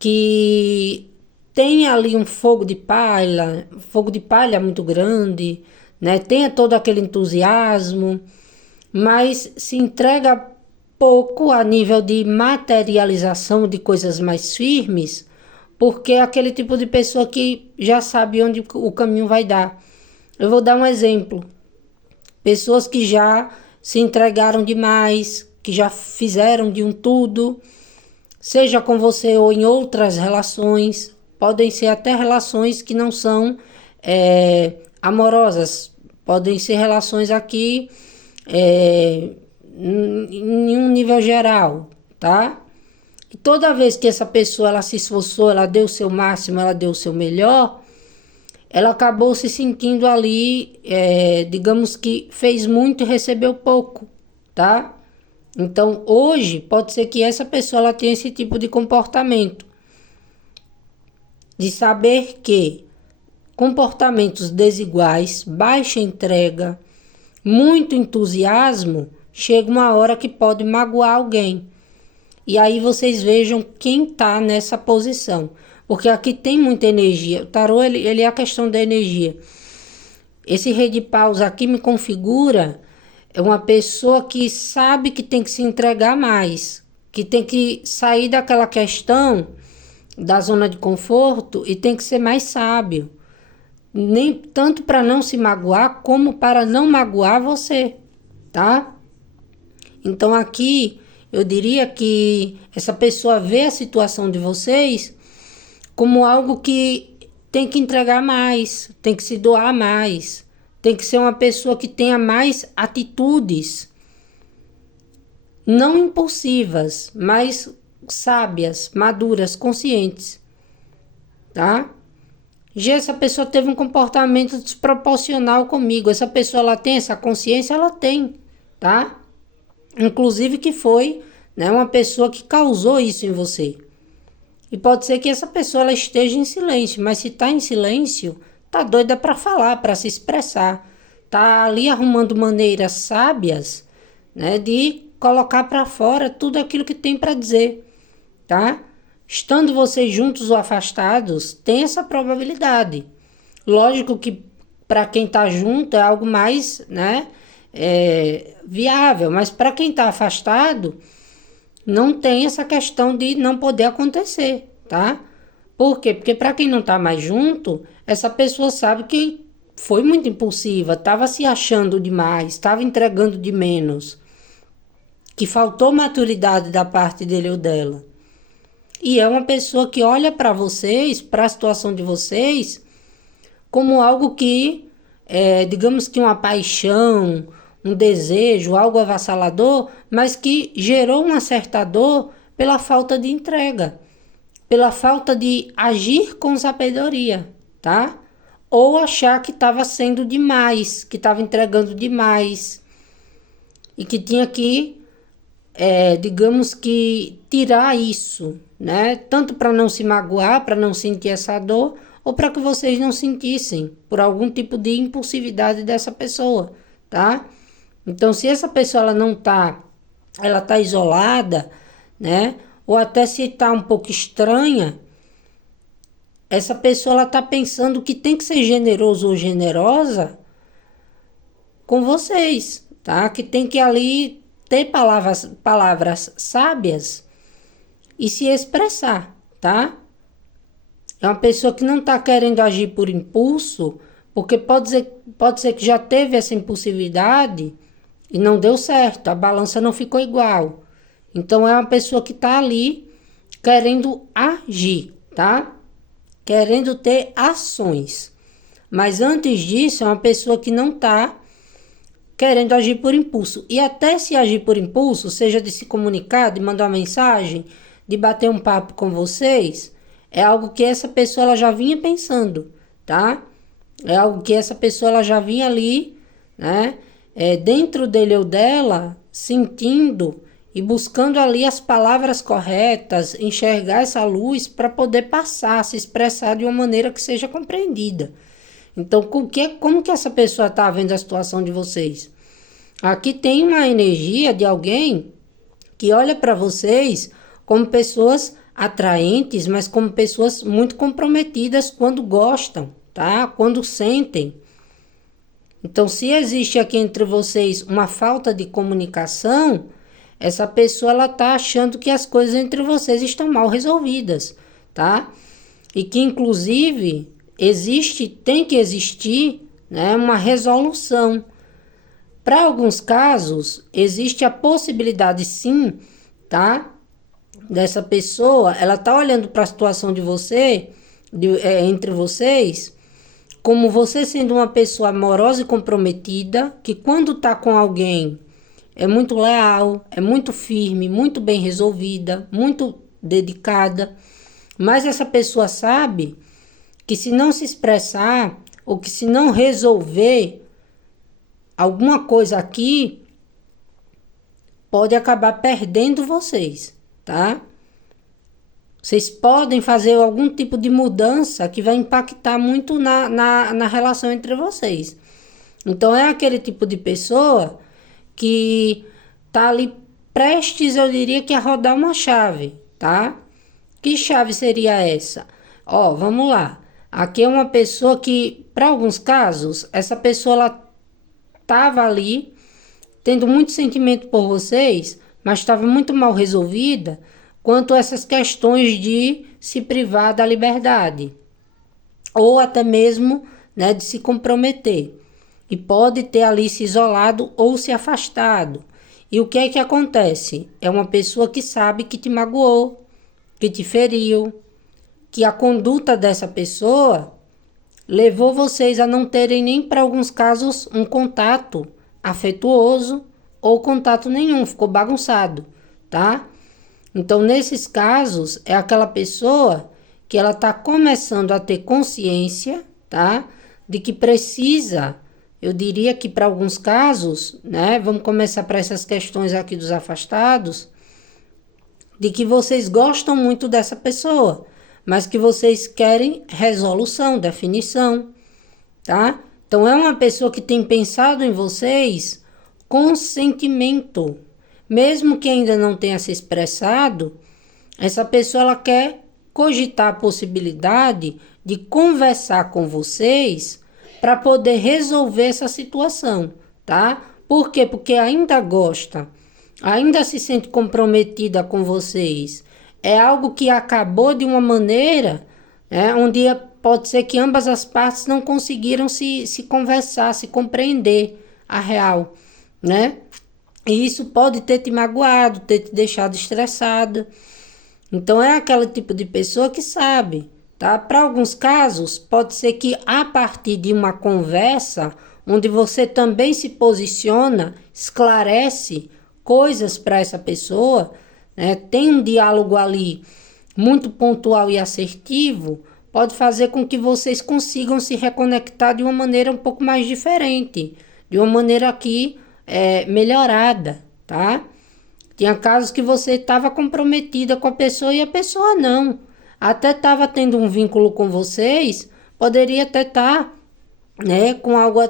que tem ali um fogo de palha muito grande, né? Tenha todo aquele entusiasmo, mas se entrega pouco a nível de materialização de coisas mais firmes, porque é aquele tipo de pessoa que já sabe onde o caminho vai dar. Eu vou dar um exemplo. Pessoas que já se entregaram demais, que já fizeram de um tudo, seja com você ou em outras relações, podem ser até relações que não são amorosas, podem ser relações aqui em um nível geral, tá? E toda vez que essa pessoa ela se esforçou, ela deu o seu máximo, ela deu o seu melhor, ela acabou se sentindo ali, digamos que fez muito e recebeu pouco, tá? Então, hoje, pode ser que essa pessoa ela tenha esse tipo de comportamento. De saber que comportamentos desiguais, baixa entrega, muito entusiasmo, chega uma hora que pode magoar alguém. E aí vocês vejam quem está nessa posição. Porque aqui tem muita energia. O tarô, ele é a questão da energia. Esse rei de paus aqui me configura uma pessoa que sabe que tem que se entregar mais. que tem que sair daquela questão da zona de conforto e tem que ser mais sábio. Nem tanto para não se magoar, como para não magoar você, tá? Então aqui eu diria que essa pessoa vê a situação de vocês como algo que tem que entregar mais, tem que se doar mais, tem que ser uma pessoa que tenha mais atitudes, não impulsivas, mas sábias, maduras, conscientes, tá? Já essa pessoa teve um comportamento desproporcional comigo. Essa pessoa, ela tem essa consciência? Ela tem, tá? Inclusive que foi, né, uma pessoa que causou isso em você. E pode ser que essa pessoa ela esteja em silêncio, mas se tá em silêncio, tá doida para falar, para se expressar. Tá ali arrumando maneiras sábias, né, de colocar para fora tudo aquilo que tem para dizer, tá? Estando vocês juntos ou afastados, tem essa probabilidade. Lógico que para quem tá junto é algo mais, né, viável, mas para quem tá afastado, não tem essa questão de não poder acontecer, tá? Por quê? Porque para quem não tá mais junto, essa pessoa sabe que foi muito impulsiva, estava se achando demais, estava entregando de menos, que faltou maturidade da parte dele ou dela. E é uma pessoa que olha para vocês, para a situação de vocês, como algo que, digamos que uma paixão, um desejo, algo avassalador, mas que gerou uma certa dor pela falta de entrega, pela falta de agir com sabedoria, tá? Ou achar que estava sendo demais, que estava entregando demais e que tinha que, digamos que, tirar isso, né? Tanto para não se magoar, para não sentir essa dor, ou para que vocês não sentissem por algum tipo de impulsividade dessa pessoa, tá? Então, se essa pessoa ela tá isolada, né? Ou até se tá um pouco estranha, essa pessoa ela tá pensando que tem que ser generoso ou generosa com vocês, tá? Que tem que ali ter palavras sábias e se expressar, tá? É uma pessoa que não tá querendo agir por impulso, porque pode ser que já teve essa impulsividade e não deu certo, a balança não ficou igual. Então é uma pessoa que tá ali querendo agir, tá? Querendo ter ações. Mas antes disso, é uma pessoa que não tá querendo agir por impulso. E até se agir por impulso, seja de se comunicar, de mandar uma mensagem, de bater um papo com vocês, é algo que essa pessoa ela já vinha pensando, tá? É algo que essa pessoa ela já vinha ali, né? Dentro dele ou dela, sentindo e buscando ali as palavras corretas, enxergar essa luz para poder passar, se expressar de uma maneira que seja compreendida. Então, como que essa pessoa está vendo a situação de vocês? Aqui tem uma energia de alguém que olha para vocês como pessoas atraentes, mas como pessoas muito comprometidas quando gostam, tá? Quando sentem. Então, se existe aqui entre vocês uma falta de comunicação, essa pessoa ela tá achando que as coisas entre vocês estão mal resolvidas, tá? E que inclusive tem que existir, né, uma resolução. Para alguns casos, existe a possibilidade sim, tá? Dessa pessoa, ela tá olhando para a situação de você, entre vocês, como você sendo uma pessoa amorosa e comprometida, que quando tá com alguém é muito leal, é muito firme, muito bem resolvida, muito dedicada. Mas essa pessoa sabe que se não se expressar ou que se não resolver alguma coisa aqui, pode acabar perdendo vocês, tá? Vocês podem fazer algum tipo de mudança que vai impactar muito na relação entre vocês. Então, é aquele tipo de pessoa que tá ali prestes, eu diria que a rodar uma chave, tá? Que chave seria essa? Ó, vamos lá. Aqui é uma pessoa que, para alguns casos, essa pessoa ela tava ali tendo muito sentimento por vocês, mas estava muito mal resolvida quanto a essas questões de se privar da liberdade, ou até mesmo, né, de se comprometer. E pode ter ali se isolado ou se afastado. E o que é que acontece? É uma pessoa que sabe que te magoou, que te feriu, que a conduta dessa pessoa levou vocês a não terem nem, para alguns casos, um contato afetuoso ou contato nenhum, ficou bagunçado, tá? Então, nesses casos, é aquela pessoa que ela está começando a ter consciência, tá? De que precisa, eu diria que para alguns casos, né? Vamos começar para essas questões aqui dos afastados, de que vocês gostam muito dessa pessoa, mas que vocês querem resolução, definição, tá? Então é uma pessoa que tem pensado em vocês com sentimento. Mesmo que ainda não tenha se expressado, essa pessoa ela quer cogitar a possibilidade de conversar com vocês para poder resolver essa situação, tá? Por quê? Porque ainda gosta, ainda se sente comprometida com vocês. É algo que acabou de uma maneira, né, onde pode ser que ambas as partes não conseguiram se conversar, se compreender a real, né? E isso pode ter te magoado, ter te deixado estressada. Então é aquele tipo de pessoa que sabe, tá? Para alguns casos, pode ser que a partir de uma conversa, onde você também se posiciona, esclarece coisas para essa pessoa, né? Tem um diálogo ali muito pontual e assertivo, pode fazer com que vocês consigam se reconectar de uma maneira um pouco mais diferente, de uma maneira aqui melhorada, tá? Tinha casos que você estava comprometida com a pessoa e a pessoa não. Até estava tendo um vínculo com vocês, poderia até estar, né, com algo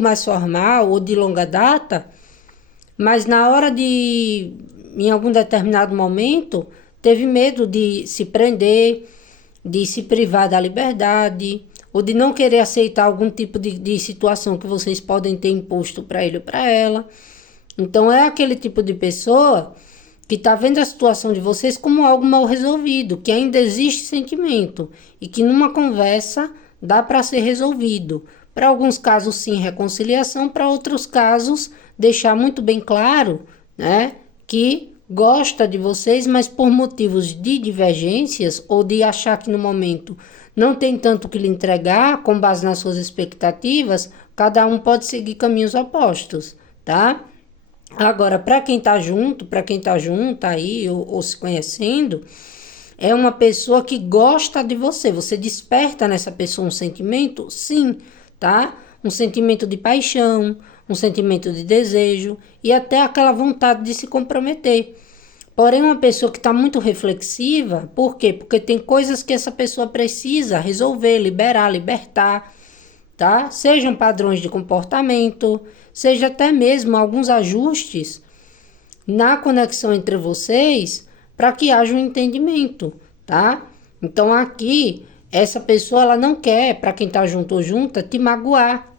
mais formal ou de longa data, mas na hora de, em algum determinado momento, teve medo de se prender, de se privar da liberdade, ou de não querer aceitar algum tipo de situação que vocês podem ter imposto para ele ou para ela. Então é aquele tipo de pessoa que está vendo a situação de vocês como algo mal resolvido, que ainda existe sentimento e que numa conversa dá para ser resolvido. Para alguns casos sim, reconciliação, para outros casos deixar muito bem claro, né, que gosta de vocês, mas por motivos de divergências ou de achar que no momento não tem tanto que lhe entregar com base nas suas expectativas, cada um pode seguir caminhos opostos, tá? Agora, para quem tá junto aí ou se conhecendo, é uma pessoa que gosta de você. Você desperta nessa pessoa um sentimento? Sim, tá? Um sentimento de paixão, um sentimento de desejo e até aquela vontade de se comprometer. Porém, uma pessoa que está muito reflexiva, por quê? Porque tem coisas que essa pessoa precisa resolver, liberar, libertar, tá? Sejam padrões de comportamento, seja até mesmo alguns ajustes na conexão entre vocês para que haja um entendimento, tá? Então aqui, essa pessoa ela não quer, para quem tá junto ou junta, te magoar.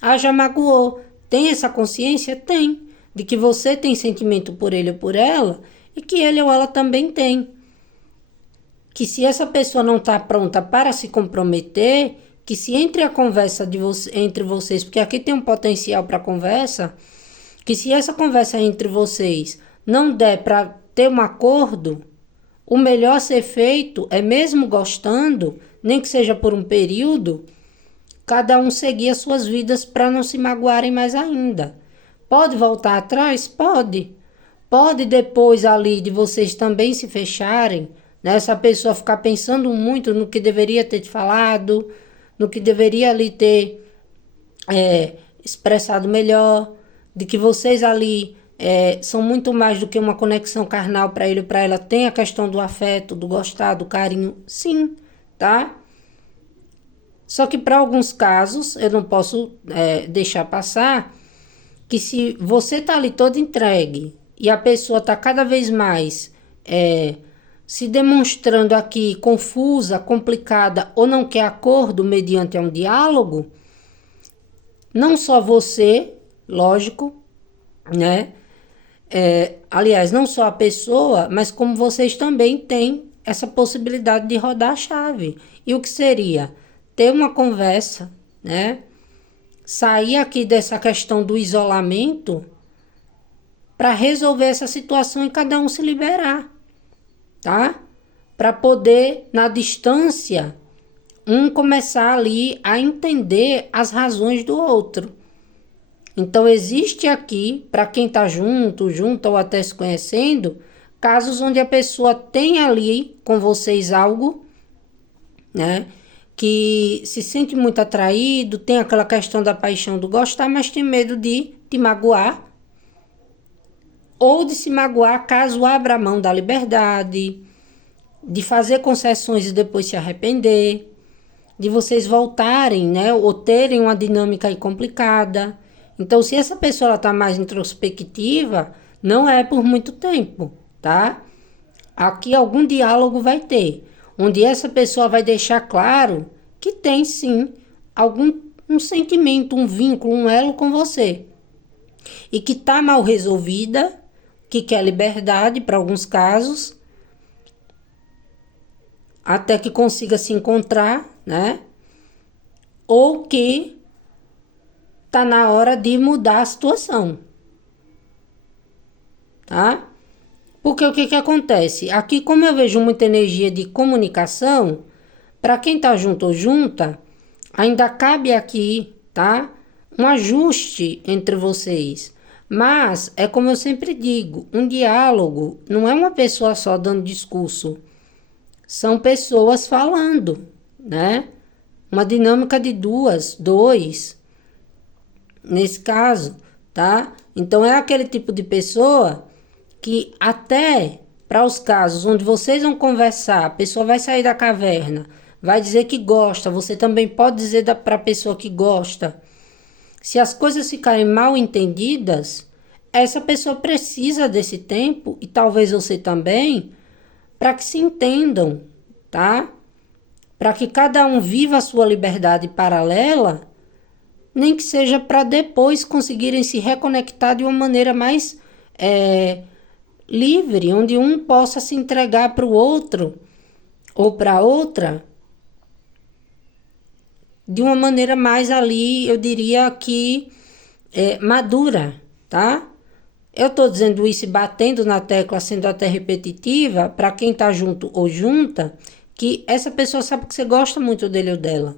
Ah, já magoou. Tem essa consciência? Tem. De que você tem sentimento por ele ou por ela e que ele ou ela também tem. Que se essa pessoa não está pronta para se comprometer, que se entre a conversa entre vocês, porque aqui tem um potencial para conversa, que se essa conversa entre vocês não der para ter um acordo, o melhor a ser feito é, mesmo gostando, nem que seja por um período, cada um seguir as suas vidas para não se magoarem mais ainda. Pode voltar atrás? Pode. Pode depois ali de vocês também se fecharem, né? Essa pessoa ficar pensando muito no que deveria ter te falado, no que deveria ali ter expressado melhor, de que vocês ali são muito mais do que uma conexão carnal para ele ou para ela. Tem a questão do afeto, do gostar, do carinho, sim, tá? Só que para alguns casos, eu não posso deixar passar, que se você tá ali todo entregue e a pessoa tá cada vez mais se demonstrando aqui confusa, complicada ou não quer acordo mediante um diálogo, não só você, lógico, né? Aliás, não só a pessoa, mas como vocês também têm essa possibilidade de rodar a chave. E o que seria? Ter uma conversa, né? Sair aqui dessa questão do isolamento para resolver essa situação e cada um se liberar, tá? Para poder, na distância, um começar ali a entender as razões do outro. Então, existe aqui, para quem está junto ou até se conhecendo, casos onde a pessoa tem ali com vocês algo, né? Que se sente muito atraído, tem aquela questão da paixão do gostar, mas tem medo de te magoar. Ou de se magoar caso abra mão da liberdade, de fazer concessões e depois se arrepender, de vocês voltarem, né? Ou terem uma dinâmica aí complicada. Então, se essa pessoa está mais introspectiva, não é por muito tempo, tá? Aqui algum diálogo vai ter, onde essa pessoa vai deixar claro que tem sim um sentimento, um vínculo, um elo com você. E que está mal resolvida, que quer liberdade para alguns casos, até que consiga se encontrar, né? Ou que tá na hora de mudar a situação, tá? Porque o que acontece? Aqui, como eu vejo muita energia de comunicação, para quem tá junto ou junta, ainda cabe aqui, tá? Um ajuste entre vocês. Mas, é como eu sempre digo, um diálogo não é uma pessoa só dando discurso. São pessoas falando, né? Uma dinâmica de dois, nesse caso, tá? Então é aquele tipo de pessoa que até para os casos onde vocês vão conversar, a pessoa vai sair da caverna, vai dizer que gosta, você também pode dizer para a pessoa que gosta. Se as coisas ficarem mal entendidas, essa pessoa precisa desse tempo, e talvez você também, para que se entendam, tá? Para que cada um viva a sua liberdade paralela, nem que seja para depois conseguirem se reconectar de uma maneira mais livre, onde um possa se entregar para o outro ou para outra de uma maneira mais ali, eu diria que madura, tá? Eu estou dizendo isso e batendo na tecla, sendo até repetitiva, para quem está junto ou junta, que essa pessoa sabe que você gosta muito dele ou dela.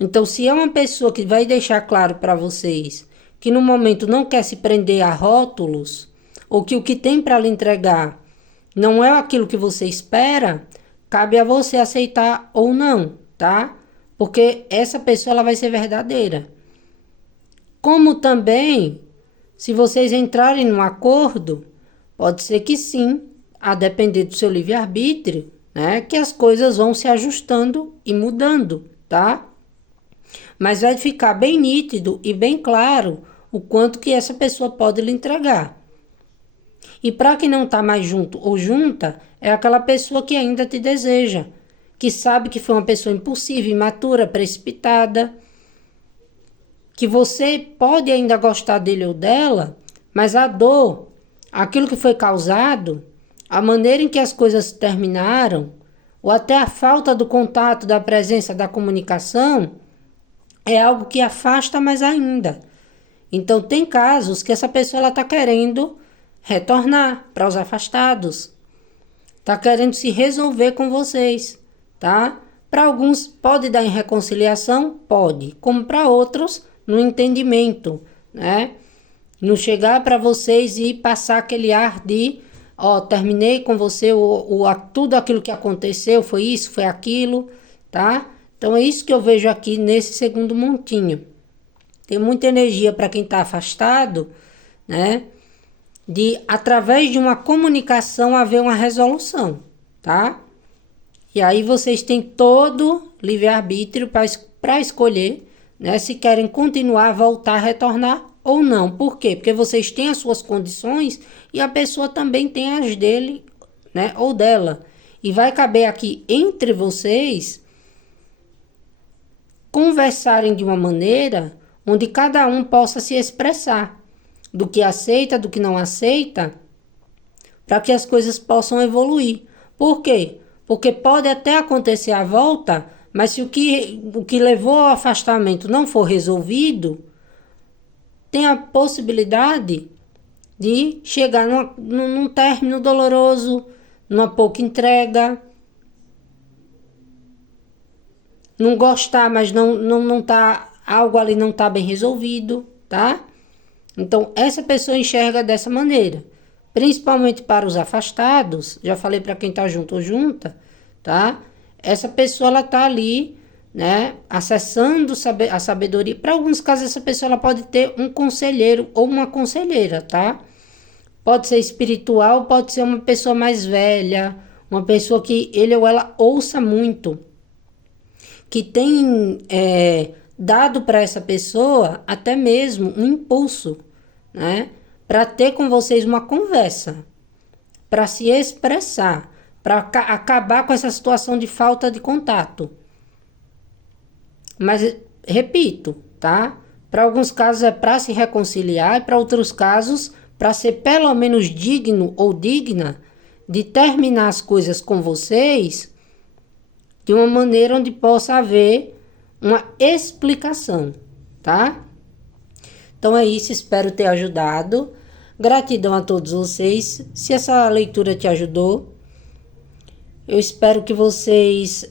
Então, se é uma pessoa que vai deixar claro para vocês que no momento não quer se prender a rótulos, ou que o que tem para lhe entregar não é aquilo que você espera, cabe a você aceitar ou não, tá? Porque essa pessoa ela vai ser verdadeira. Como também, se vocês entrarem num acordo, pode ser que sim, a depender do seu livre-arbítrio, né? Que as coisas vão se ajustando e mudando, tá? Mas vai ficar bem nítido e bem claro o quanto que essa pessoa pode lhe entregar. E para quem não está mais junto ou junta, é aquela pessoa que ainda te deseja, que sabe que foi uma pessoa impulsiva, imatura, precipitada, que você pode ainda gostar dele ou dela, mas a dor, aquilo que foi causado, a maneira em que as coisas terminaram, ou até a falta do contato, da presença, da comunicação, é algo que afasta mais ainda. Então, tem casos que essa pessoa está querendo retornar para os afastados. Está querendo se resolver com vocês, tá? Para alguns pode dar em reconciliação? Pode. Como para outros, no entendimento, né? Não chegar para vocês e passar aquele ar de, terminei com você, tudo aquilo que aconteceu, foi isso, foi aquilo, tá? Então, é isso que eu vejo aqui nesse segundo montinho. Tem muita energia para quem está afastado, né? De, através de uma comunicação, haver uma resolução, tá? E aí vocês têm todo livre-arbítrio para escolher, né? Se querem continuar, voltar, retornar ou não. Por quê? Porque vocês têm as suas condições e a pessoa também tem as dele, né? Ou dela. E vai caber aqui entre vocês conversarem de uma maneira onde cada um possa se expressar. do que aceita, do que não aceita, para que as coisas possam evoluir. Por quê? Porque pode até acontecer a volta, mas se o que levou ao afastamento não for resolvido, tem a possibilidade de chegar num término doloroso, numa pouca entrega, não gostar, mas não tá, algo ali não tá bem resolvido, tá? Então, essa pessoa enxerga dessa maneira. Principalmente para os afastados, já falei para quem tá junto ou junta, tá? Essa pessoa, ela tá ali, né, acessando a sabedoria. Para alguns casos, essa pessoa ela pode ter um conselheiro ou uma conselheira, tá? Pode ser espiritual, pode ser uma pessoa mais velha, uma pessoa que ele ou ela ouça muito, que tem dado para essa pessoa até mesmo um impulso, né? Para ter com vocês uma conversa, para se expressar, para acabar com essa situação de falta de contato. Mas, repito, tá? Para alguns casos é para se reconciliar, e para outros casos, para ser pelo menos digno ou digna de terminar as coisas com vocês de uma maneira onde possa haver uma explicação, tá? Então é isso, espero ter ajudado. Gratidão a todos vocês. Se essa leitura te ajudou, eu espero que vocês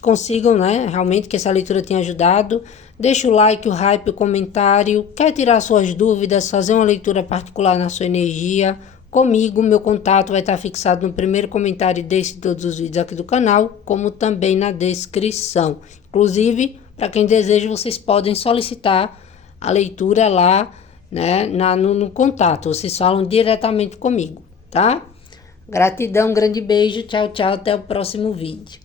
consigam, né? Realmente que essa leitura tenha ajudado. Deixa o like, o hype, o comentário. Quer tirar suas dúvidas, fazer uma leitura particular na sua energia? Comigo, meu contato vai estar fixado no primeiro comentário desse e todos os vídeos aqui do canal, como também na descrição. Inclusive, para quem deseja, vocês podem solicitar a leitura lá, né, no contato. Vocês falam diretamente comigo, tá? Gratidão, grande beijo, tchau, tchau, até o próximo vídeo.